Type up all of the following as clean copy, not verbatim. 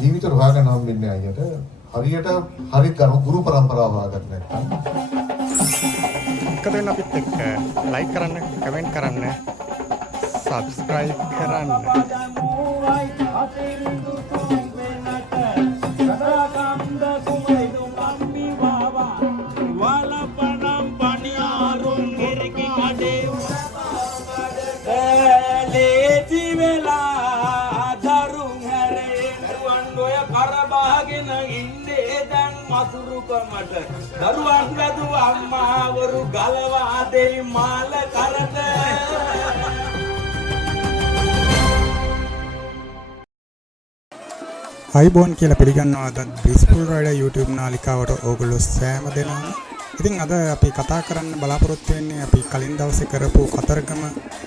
ජීවිත හොයාගන්න හම් වෙන්නේ අයියට හරියට හරි ගුරු පරම්පරාව හොයාගන්න නැත්නම් එකතු වෙන්න අපිත් එක්ක ලයික් කරන්න කමෙන්ට් කරන්න සබ්ස්ක්‍රයිබ් කරන්න දරුවන් වැදුව අම්මාවරු ගලවා දෙයි මාල කරට අයිබෝන් කියලා පිළිගන්නවා අද බිස්පුල් රයිඩර් YouTube නාලිකාවට ඕගොල්ලෝ සෑම දෙනාම. ඉතින් අද අපි කතා කරන්න බලාපොරොත්තු වෙන්නේ අපි කලින් දවසේ කරපු කතරගම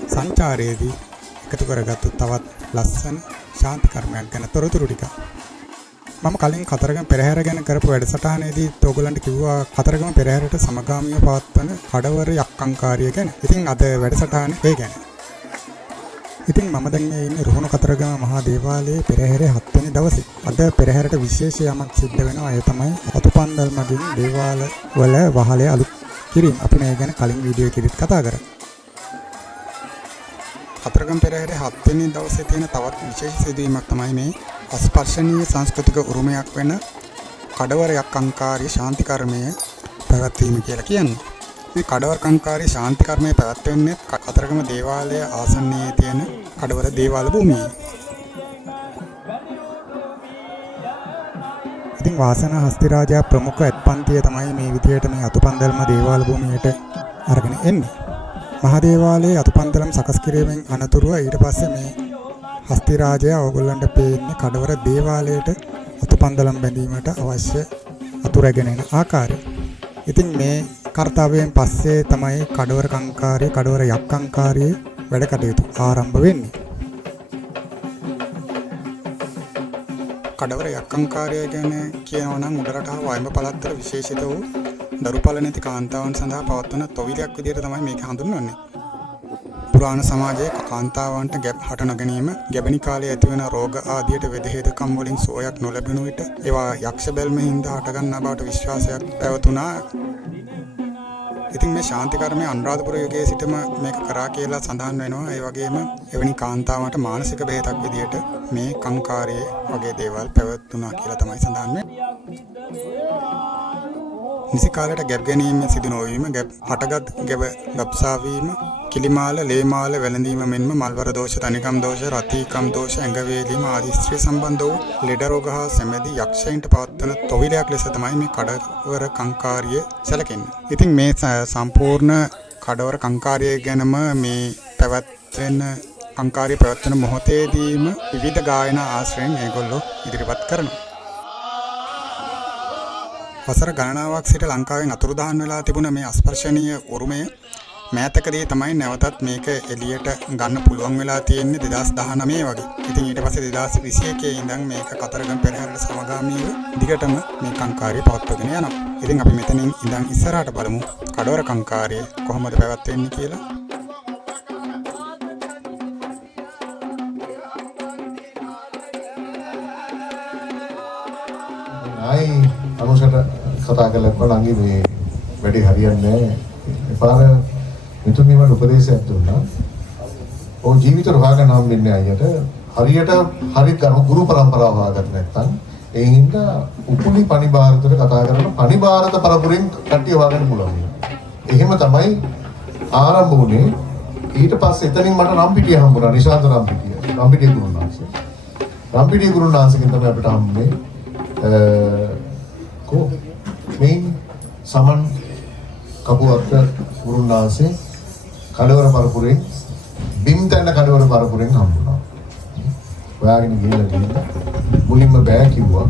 සංචාරයේදී එකතු කරගත්තු තවත් ලස්සන ශාන්ති කර්මයක් ගැන තොරතුරු ටික. මම කලින් කතරගම පෙරහැර ගැන කරපු වැඩසටහනේදී ඔයගොල්ලන්ට කිව්වා කතරගම පෙරහැරට සමගාමීව පවත්වන කඩවර යක්කංකාරිය ගැන. ඉතින් අද වැඩසටහන ඒ ගැන. ඉතින් මම දැන් මේ ඉන්නේ රුහුණු කතරගම මහා දේවාලයේ පෙරහැරේ 7 වෙනි දවසේ. අද පෙරහැරට විශේෂ යමක් සිද්ධ වෙනවා. ඒ තමයි අතුපන්දල් මගින් දේවාල වල වහලේ අලුත් කිරීම. අපි මේ ගැන කලින් වීඩියෝ එකේදීත් කතා කරා. කතරගම පෙරහැරේ 7 වෙනි දවසේ තියෙන තවත් විශේෂ සිදුවීමක් තමයි මේ අස්පර්ශනීය සංස්කෘතික උරුමයක් වෙන කඩවර යක්කංකාරී ශාන්ති කර්මය පැවැත්වීම කියලා කියන්නේ. මේ කඩවර කංකාරී ශාන්ති කර්මය පැවැත්වෙන්නේ කතරගම දේවාලය ආසන්නයේ තියෙන කඩවර දේවාල භූමියේ. ඉතින් වාසන හස්තිරාජා ප්‍රමුඛ ඇත්පන්තිය තමයි මේ විදියට මේ අතුපන්දල්ම දේවාල භූමියට අරගෙන එන්නේ. මහදේවාලයේ අතුපන්දලම් සකස් කිරීමෙන් අනතුරුව ඊට පස්සේ මේ හස්තිරාජයා ඕගොල්ලන්ට පේන්නේ කඩවර දේවාලයට අතුපන්දලම් බැඳීමට අවශ්‍ය අතු රැගෙන එන ආකාරය. ඉතින් මේ කර්තව්‍යයෙන් පස්සේ තමයි කඩවර කංකාරිය කඩවර යක්කංකාරියේ වැඩ කටයුතු ආරම්භ වෙන්නේ. කඩවර යක්කංකාරිය ගැන කියනවා නම් උඩරට හා වයඹ පළාත්වල විශේෂිත වූ දරුපල නැති කාන්තාවන් සඳහා පවත්වන තොවිලයක් විදිහට තමයි මේක හඳුන්වන්නේ. පුරාණ සමාජයේ කාන්තාවන්ට ගැබ් හට නොගැනීම, ගැබෙනි කාලයේ ඇතිවන රෝග ආදියට වෙදහේදකම් වලින් සුවයක් නොලැබෙනු විට ඒවා යක්ෂ බැල්මෙන් හින්දා හටගන්නා බවට විශ්වාසයක් පැවතුණා. ඉතින් මේ ශාන්ති කර්මය අනුරාධපුර යුගයේ සිටම මේක කරා කියලා සඳහන් වෙනවා. ඒ වගේම එවැනි කාන්තාවන්ට මානසික බෙහෙතක් විදිහට මේ කංකාරියේ වගේ දේවල් පැවතුණා කියලා තමයි සඳහන් වෙන්නේ. නිසි කාලයට ගැබ් ගැනීම සිදු නොවීම, ගැබ් හටගත් ගැබ ගබ්සාවීම, කිලිමාල, ලේමාල වැළඳීම මෙන්ම මල්වර දෝෂ, තනිකම් දෝෂ, රතිකම් දෝෂ, ඇඟවේලීම ආදී ස්ත්‍රී සම්බන්ධ වූ ලෙඩ රෝග හා සැමැදි යක්ෂයින්ට පවත්වන තොවිලයක් ලෙස තමයි මේ කඩවර කංකාරිය සැලකෙන්නේ. ඉතින් මේ සම්පූර්ණ කඩවර කංකාරිය ගැනම මේ පැවැත්වෙන කංකාරිය පැවැත්වෙන මොහොතේදීම විවිධ ගායනා ආශ්‍රයෙන් ඒගොල්ලෝ ඉදිරිපත් කරනවා. වසර ගණනාවක් සිට ලංකාවෙන් අතුරුදහන් වෙලා තිබුණ මේ අස්පර්ශනීය උරුමය මෑතකදී තමයි නැවතත් මේක එළියට ගන්න පුළුවන් වෙලා තියෙන්නේ 2019 වගේ. ඉතින් ඊට පස්සේ 2021 ඉඳන් මේක කතරගම පෙරහැරට සමගාමීව දිගටම මේ කංකාරිය පවත්වාගෙන යනවා. ඉතින් අපි මෙතනින් ඉඳන් ඉස්සරහට බලමු කඩවර කංකාරිය කොහොමද පැවැත්වෙන්නේ කියලා. අනුසට කතා කරලා නංගි මේ වැඩි හරියන්නේ නැහැ. එපාර මිතුන් නිවන උපදේශයක් දුන්නා. ඔය ජීවිත හොයාගන්න හම් වෙන්නේ අයියට හරියට හරි ගුරු පරම්පරාව හොයාගන්න නැත්නම් ඒ හින්දා උපුලි පණිභාරතට කතා කරන පණිභාරත පරපුරෙන් කට්ටිය හොයාගන්න පුළුවන්. එහෙම තමයි ආරම්භ වුණේ. ඊට පස්සේ එතනින් මට රම්පිටිය හම්බුණා. නිශාන්ත රම්පිටිය ගුරුනාංශ. රම්පිටිය ගුරුනාංශකින් තමයි අපිට හම්බුනේ මේ සමන් කපුවත්ත ගුරුනාංශේ කඩවර පරපුරෙන් බිම්තැන්න කඩවර පරපුරෙන් හම්බුණා. ඔයාගෙන ගිහලා මුලින්ම බෑ කිව්වා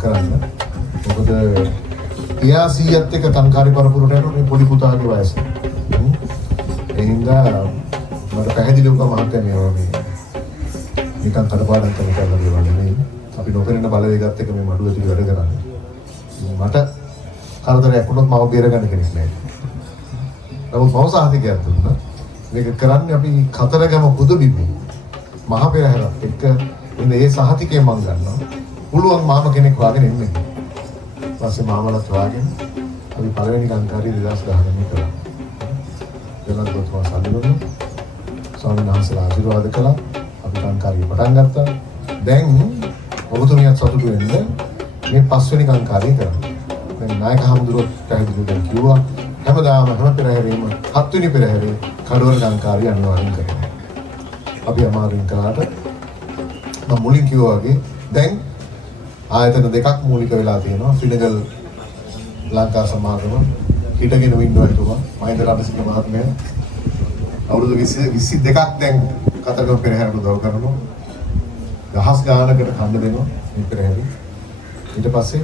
කරන්න. මොකද එයා 100ත් එක්ක තන්කාරි පරපුරට යනකොට පොඩි පුතාගේ වයස. ඒ හින්දා මට පැහැදිලිව මහත්තයා මේ වගේ නිකන් කඩපාඩම් කරලා දේවල් නෙමෙයි. අපි නොපෙනෙන බලවේගات එක්ක මේ මඩුව ඇතුලේ වැඩ කරන්නේ. මට කරදරයක් වුණොත් මාව බේරගන්න කෙනෙක් නැහැ. නමුත් මම සාහිතිකයක් දුන්නා. මේක කරන්නේ අපි කතරගම පුදබිමේ මහ පෙරහැරත් එක්ක ඉතින් ඒ සහතිකය මම ගන්නවා. පුළුවන් මාම කෙනෙක් වාගෙන ඉන්නේ. ඊපස්සේ මාමලත් වාගෙන අපි පළවෙනි කංකාරිය 2019 කළා. දෙලන් කොටුව සල්ලි දුන්නා. ස්වාමීන් වහන්සේලා ආශිර්වාද කළා. අපි කංකාරිය පටන් ගත්තා. දැන් ඔබතුමියත් සතුටු වෙන්න මේ පස්වෙනි කංකාරිය කරනවා. දැන් නායක හමුදුරුවෝ පැහැදිලිව දැන් කිව්වා හැමදාම හැම පෙරහැරෙම 7 වෙනි පෙරහැරේ කඩවර කංකාරිය අනිවාර්යෙන් කරනවා. අපි අමාරුවෙන් කළාට මම මුලින් කිව්වා වගේ දැන් ආයතන දෙකක් මූලික වෙලා තියෙනවා. ෆිනගල් ලංකා සමාගම හිටගෙන ඉන්නවා එතුමා මහින්ද රණසිංහ මහත්මයා අවුරුදු 22ක් දැන් කතරගම පෙරහැරට උදව් කරනවා. දහස් ගානකට කන්න දෙනවා මේ පෙරහැරි. ඊට පස්සේ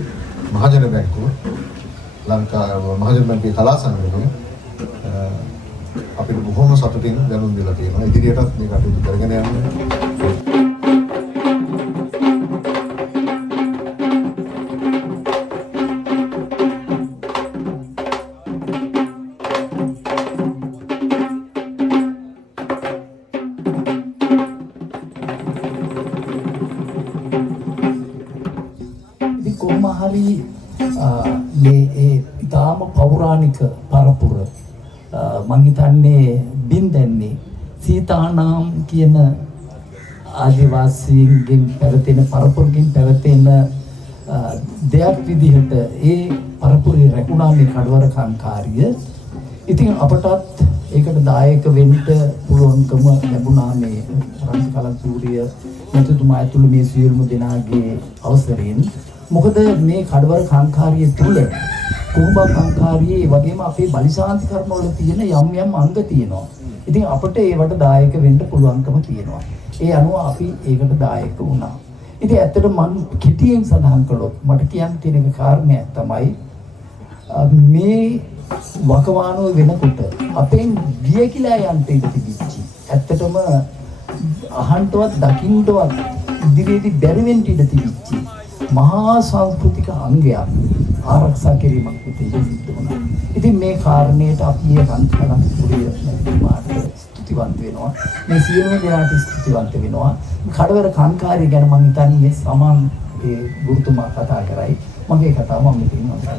මහජන බැංකුව ලංකා මහජන බැංකුවේ කලා සංගමය අපිට බොහොම සතුටින් දැනුම් දීලා තියෙනවා. ඉදිරියටත් මේ කටයුතු කරගෙන යන්න. කොහොම හරි මේ ඉතාම පෞරාණික පරපුර මං හිතන්නේ බින්දැන්නේ සීතානාම් කියන ආදිවාසීන්ගෙන් පැවතෙන පරපුරකින් පැවතෙන දෙයක් විදිහට ඒ පරපුරේ රැකුණා මේ කඩවර කංකාරිය. ඉතින් අපටත් ඒකට දායක වෙන්න පුළුවන්කම ලැබුණා මේ රන්ති කලන්සූරිය මැතිතුමා ඇතුළු මේ සියලුම දෙනාගේ අවසරයෙන්. මොකද මේ කඩවර කංකාරිය තුල කුඹා කංකාරියේ වගේම අපේ බලිසාන්ති කර්ම වල තියෙන යම් අංග තියෙනවා. ඉතින් අපිට ඒවට දායක වෙන්න පුළුවන්කම තියෙනවා. ඒ අනුව අපි ඒකට දායක වුණා. ඉතින් ඇත්තට මම කිටියෙන් සඳහන් කළොත් මට කියන්න තියෙන එක කාරණයක් තමයි මේ වකවානුව වෙනකොට අපෙන් ගිය කියලා යන්න ඉඩ තිබිච්චි. ඇත්තටම අහන්තවත් දකින්නවත් ඉදිරියේදී බැරි වෙන්න ඉඩ තිබිච්චි. මහා සංස්කෘතික අංගයක් ආරක්ෂා කිරීමක් විදිහට සිද්ධ වුණා. ඉතින් මේ කාරණේට අපි මේ කන්කලන් පුරිය නැතිමාට ස්තුතිවන්ත වෙනවා. මේ සියලුම දෙනාට ස්තුතිවන්ත වෙනවා. කඩවර කංකාරිය ගැන මම හිතන්නේ සමාන් ඒ ගුරුතුමා කතා කරයි. මගේ කතාව මම මෙතනින් අවසන්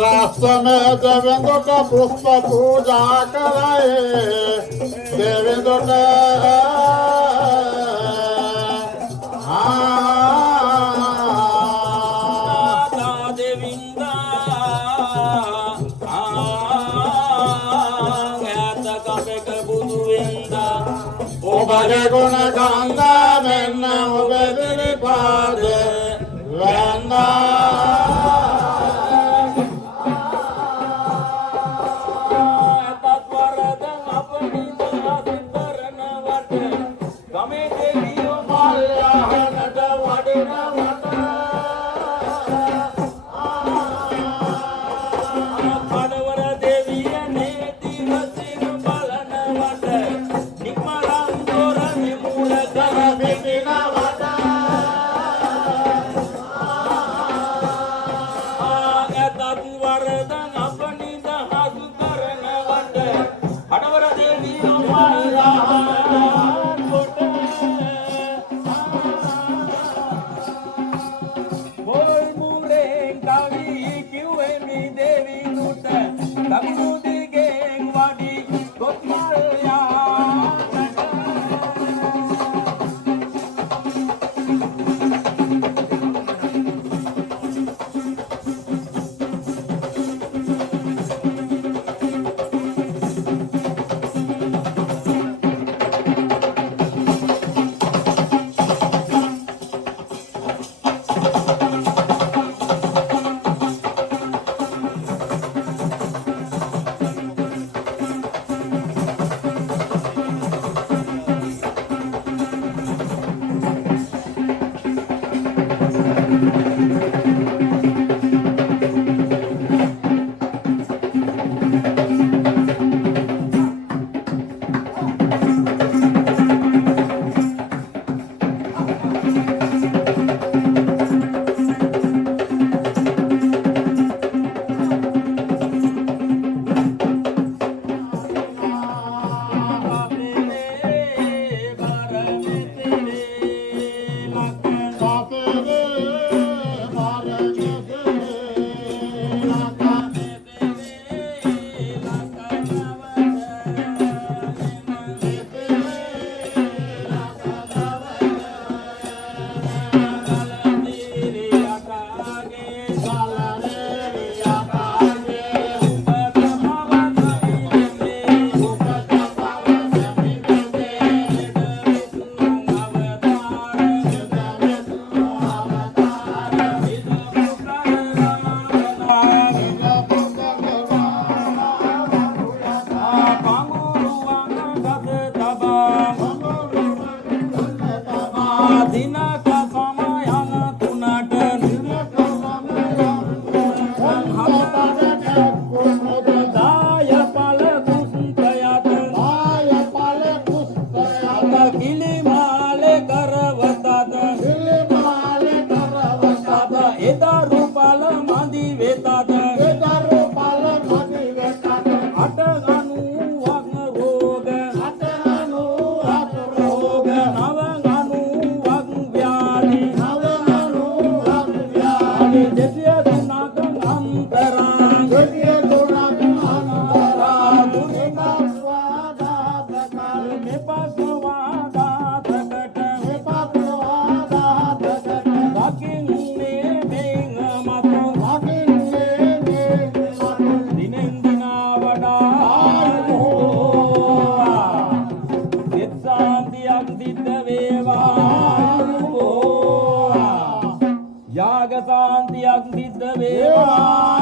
රස්මද වෙන්දොට පුෂ්ප පූජා කරයි දෙවෙන්දොට ඔබගේ ගුණ කන්ද මෙන්න ඔබෙදිරි පාද වැන්නා දිනක සමයන් තුනට දාය පල කුස්තයත කිලිමාලේ කරවතද එදරු පල මදි වෙතද අටගනුවක් රෝග නවගනුවක් ව්‍යාධි දෙතිය තුනක අන්තරං දකින්නේ මෙං මතු දිනෙන් දිනා වඩා සිත සාන්තියක් සිද්ධ වේවා යාග සාන්තියක් සිද්ධ වේවා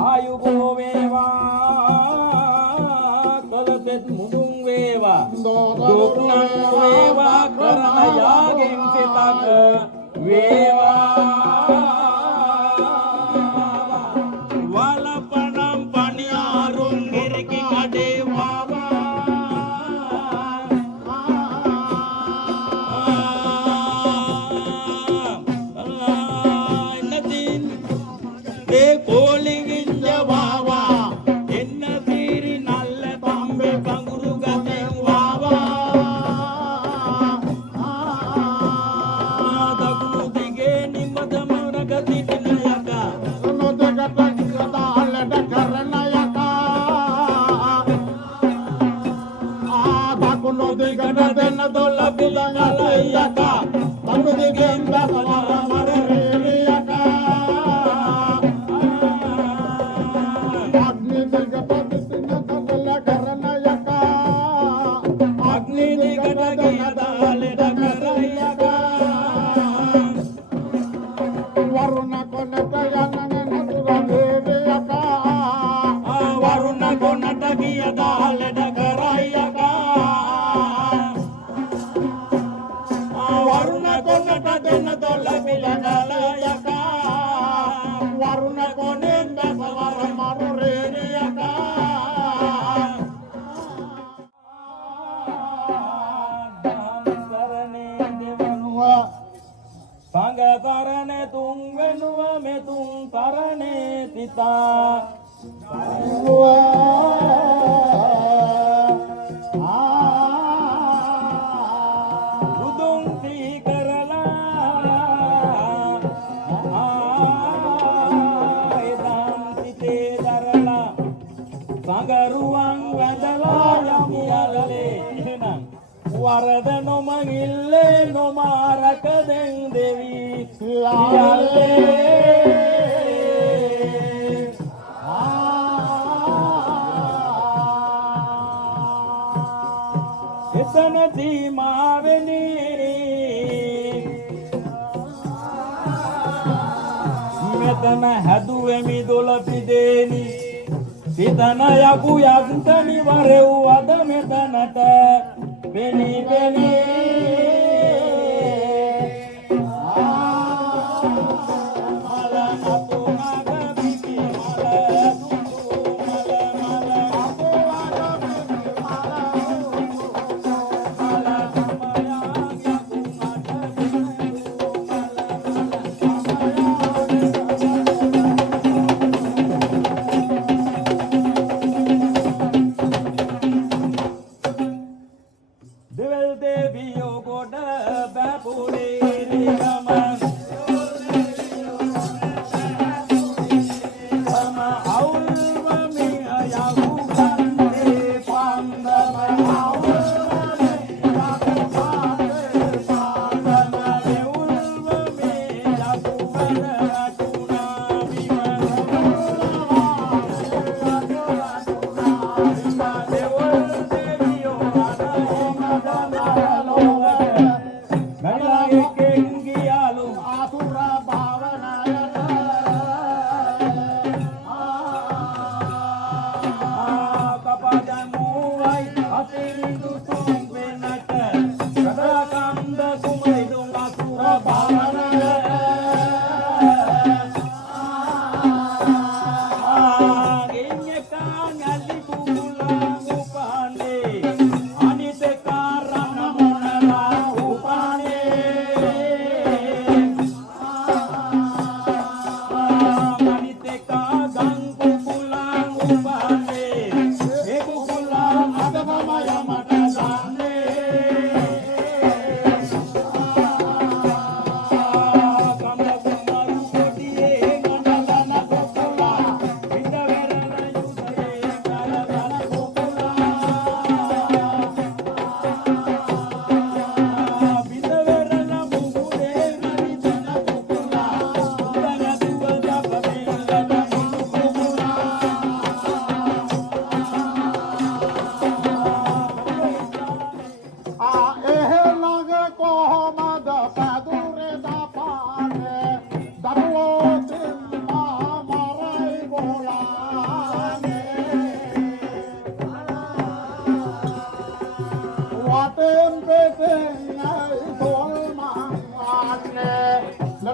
ආයුබෝ වේවා කලතෙත් මුදුන් වේවා දුක් නම් වේවා කරන යාගෙන් සිතක වේවා වලපනම් පණියාරුන් හිරකි කඩේ නදීන් ඒ කෝලිගින්ජ වාවා එන්න තීරි නල්ල බම්බේ කඟුරු ගතෙන් වාවා දකුණු දිගේ නිමදම රගතින යකා දෙන්න දොල්ල පිළඟල යකා දකුණු දිගෙන් බසවර මරේ යකා අග්නි දිගට ගියදාලෙඩ කර යකා වරුණ කොනට යන්නන නතුර දේව යකා වරුණ කොනට ගියදාලෙඩ කර යකා වරුණ කොනට දෙන්න දොල්ල පිළඟල යකා වරුණ කොනෙන් බසවර මරේ යකා සංගතරනේ තුන් වෙනුව මෙතුන් තරනේ පිතා බුදුන් දී කරලා එදන් සිතේ දරලා සංගරුවන් වැඳලා යමියලේ එහෙනම් වරද නොමගිල්ලේ නොමාරක දෙන් දෙවි එතන සීමාවෙනි මෙතන හැදුවෙමි දොළපිදේනි සිතන යකු යන්තනි වරෙව්වද මෙතනට බෙනි බෙනි මල අතු මග පිපි මල දුඳු මල මල අතු මග පිපි මල මල යකු මග දෙවල් දෙවියෝ ගොඩ බැපුනේ ගමන් සම අවුල්ව මේ යකු කන්දේ පන්දම අවුල්ව මේ යකු කන්දේ පන්දම දෙවුල්ව මේ යකු කන්ද රටුනා බිම දෙවල් දෙවියෝ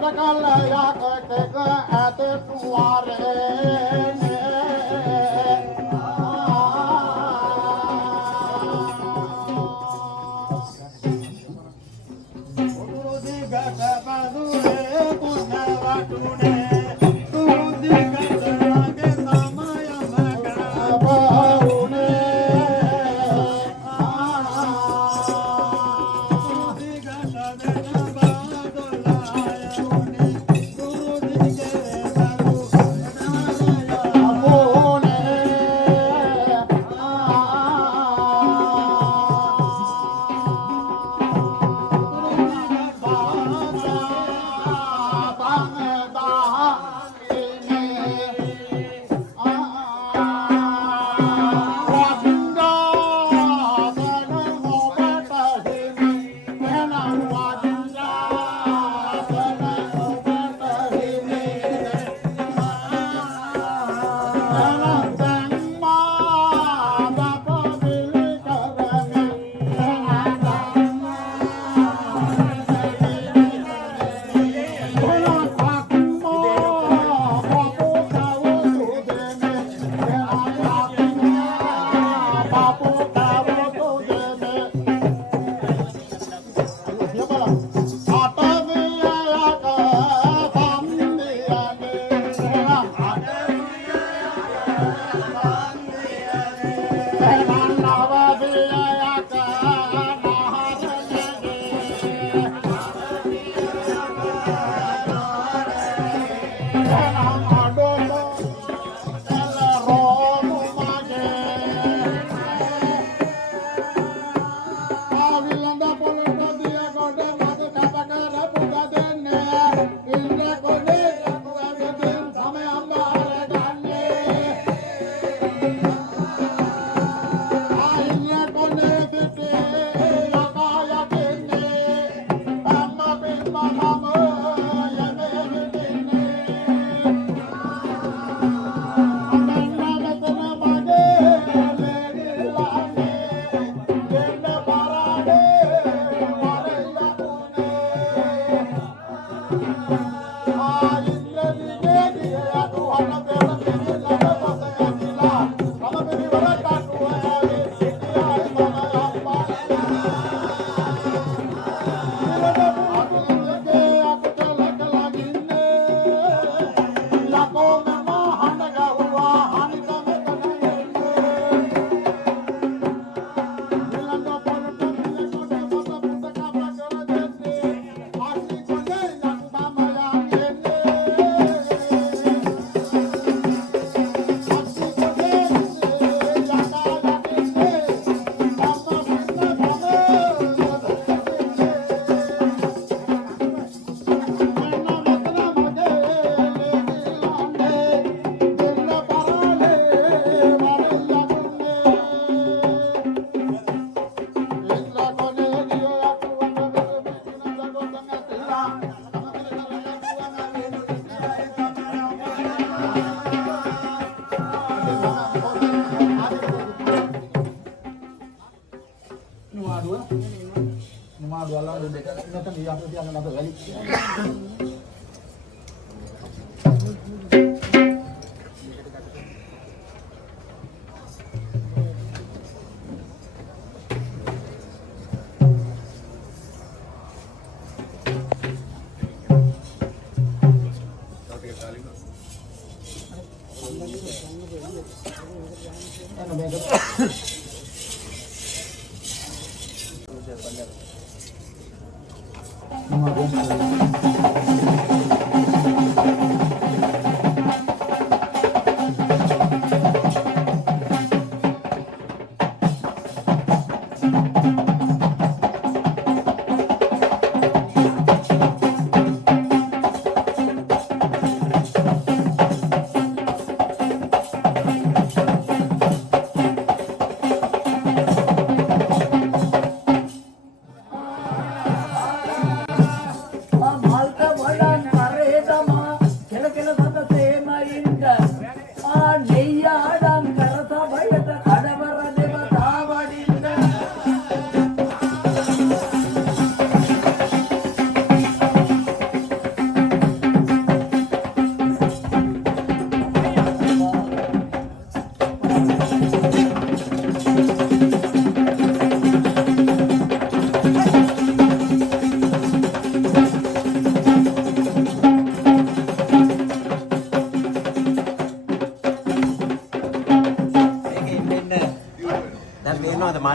සඩකල්ලයක් ඇත තුවාරේ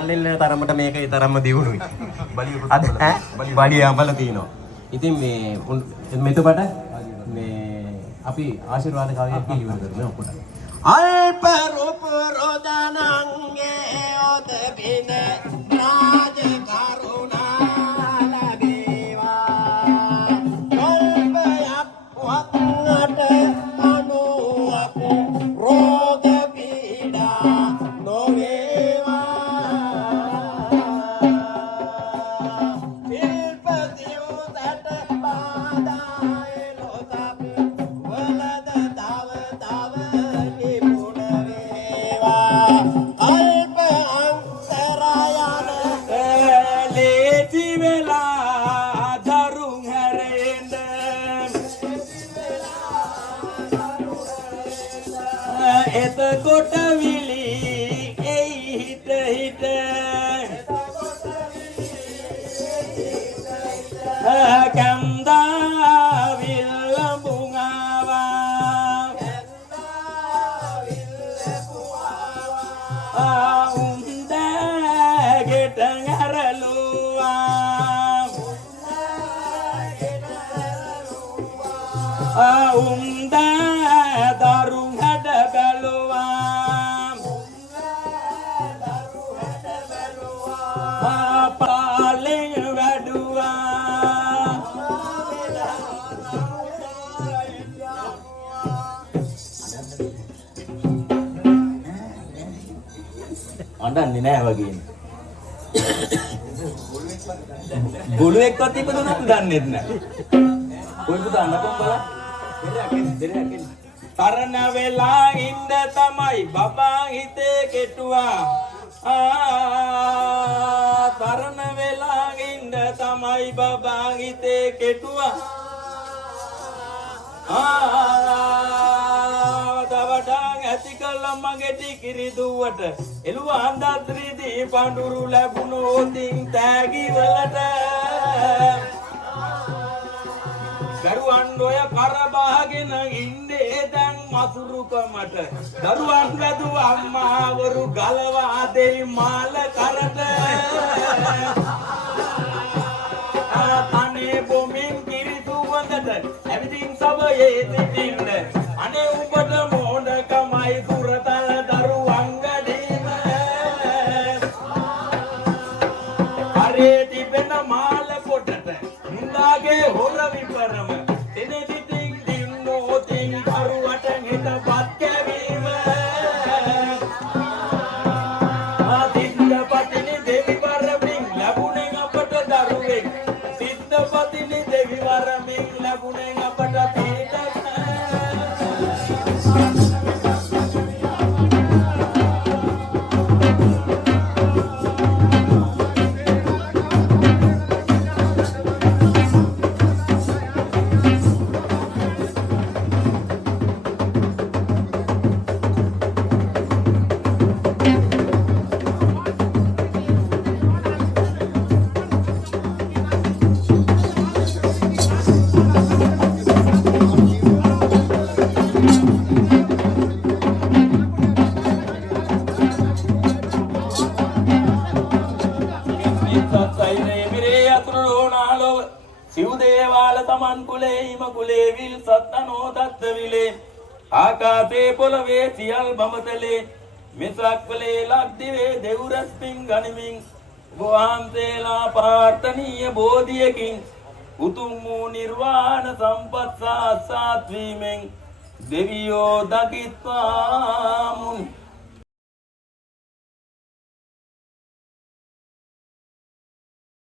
මල්ලෙල්ල තරමට මේක ඒ තරම්ම දියුණුයි. අද බලිය අඹල තිනවා. ඉතින් මේ මෙතුපට මේ අපි ආශිර්වාද කවියක් කියවන්න කරමු ඔක්කොට. අල්ප රූප රෝදනංගේ ඔත බින රාජ කරුණා ලැබේවා කල්පයක් වත්නට අනුවක රෝග පීඩා නොවේවා පිල්පති උදට බාධාය ලොතප වලද තව තව නිපුණ වේවා අල්ප අන්තරයන ලේසි වෙලා දරුන් හැරෙන්න එතකොට විලි එයි හිට හිට කැම්දා විල්ලඹුඟාවා උන්දගෙට ඇරලුවා උන්ද දරුන් හැඩ බැලුවා පාලෙන් වැඩුවා අඬන්නේ නැහැ වගේ. ගොළුෙක්වත් ඉපදුනත් දන්නේ නැහැ. කොයි පුතා අඬපන් බලන්න. දෙරයක්. තරණ වෙලා ඉන්න තමයි බබා හිතේ කෙටුවා. තරණ වෙලා ඉන්න තමයි බබා හිතේ කෙටුවා. දවඩාන් ඇති කළ මගේ ටිකිරි දුවට එළුව අන්දත්‍රීදී පඳුරු ලැබුණු ඔතින් තෑගි වලට දරුවන් ඔය කරබාගෙන ඉන්නේ දැන් මසුරුකමට දරුවන් වැදු අම්මාවරු ගලවා දෙයි මාල කරට අනේ බොමින් කිරි දුවඳට ඇවිදින් සබයේ සිටින්න අනේ උඹට මොඩකමයි කුරතල දරුවන් වැඩිම අරේ තිබෙන මාල පොටට මුන්දාගේ හොර විපරම දෙනේ සිටින් දින්නෝ තින් කරුවට හෙටපත් කැවීම සිද්ධපතිනි දෙවි වරමින් ලැබුණේ අපට දරුවෙක් සිද්ධපතිනි දෙවි වරමින් ලැබුණේ අපට පීඩක සිව්දේවාල තමන් කුලේ හිම කුලේ විල් සත්තනෝ දත්ත විලේ ආකාසේ පොළවේ සියල් බඹතලේ මෙසක් වලේ ලක්දිවේ දෙවුරස් පින් ගනිමින් වහන්සේලා ප්‍රාර්ථනීය බෝධියකින් උතුම් වූ නිර්වාණ සම්පත් සාක්ෂාත් වීමෙන් දෙවියෝ දකිත්වා මුනි